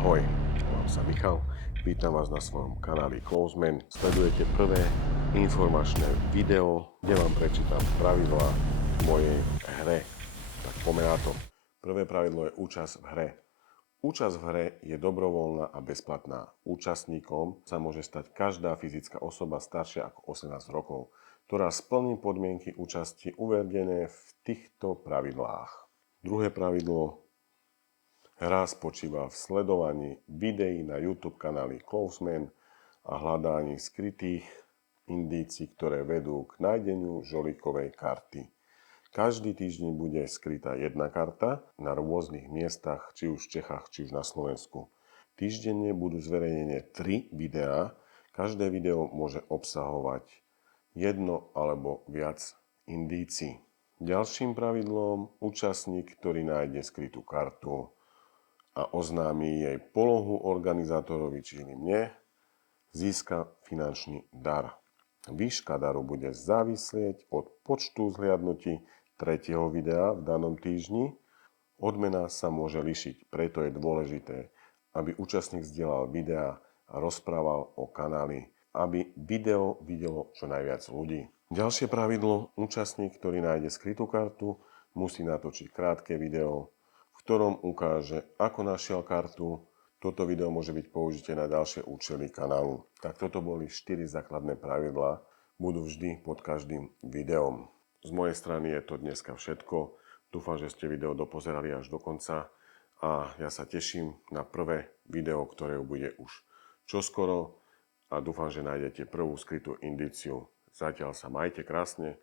Ahoj, volám sa Michal, vítam vás na svojom kanáli Closeman. Sledujete prvé informačné video, kde vám prečítam pravidlá v mojej hre. Tak poďme na to. Prvé pravidlo je účasť v hre. Účasť v hre je dobrovoľná a bezplatná. Účastníkom sa môže stať každá fyzická osoba staršia ako 18 rokov, ktorá splní podmienky účasti uvedené v týchto pravidlách. Druhé pravidlo. Hra spočíva v sledovaní videí na YouTube kanáli Closeman a hľadaní skrytých indícií, ktoré vedú k nájdeniu žolíkovej karty. Každý týždeň bude skrytá jedna karta na rôznych miestach, či už v Čechách, či už na Slovensku. Týždenne budú zverejnené 3 videá. Každé video môže obsahovať jedno alebo viac indícií. Ďalším pravidlom, účastník, ktorý nájde skrytú kartu a oznámi jej polohu organizátorovi, čiže mne, získa finančný dar. Výška daru bude závislieť od počtu zhliadnutí tretieho videa v danom týždni. Odmena sa môže lišiť, preto je dôležité, aby účastník zdieľal videá a rozprával o kanáli, aby video videlo čo najviac ľudí. Ďalšie pravidlo, účastník, ktorý nájde skrytú kartu, musí natočiť krátke video, v ktorom ukáže, ako našiel kartu. Toto video môže byť použité na ďalšie účely kanálu. Tak toto boli 4 základné pravidlá, budú vždy pod každým videom. Z mojej strany je to dneska všetko. Dúfam, že ste video dopozerali až do konca a ja sa teším na prvé video, ktoré bude už čoskoro a dúfam, že nájdete prvú skrytú indíciu. Zatiaľ sa majte krásne,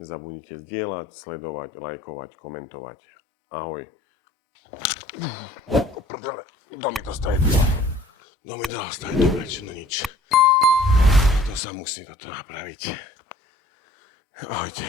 nezabudnite zdieľať, sledovať, lajkovať, komentovať. Ahoj. Prdele, kto mi to stojí? Kto mi dal stojí? No nič. To sa musí toto napraviť. Ahojte.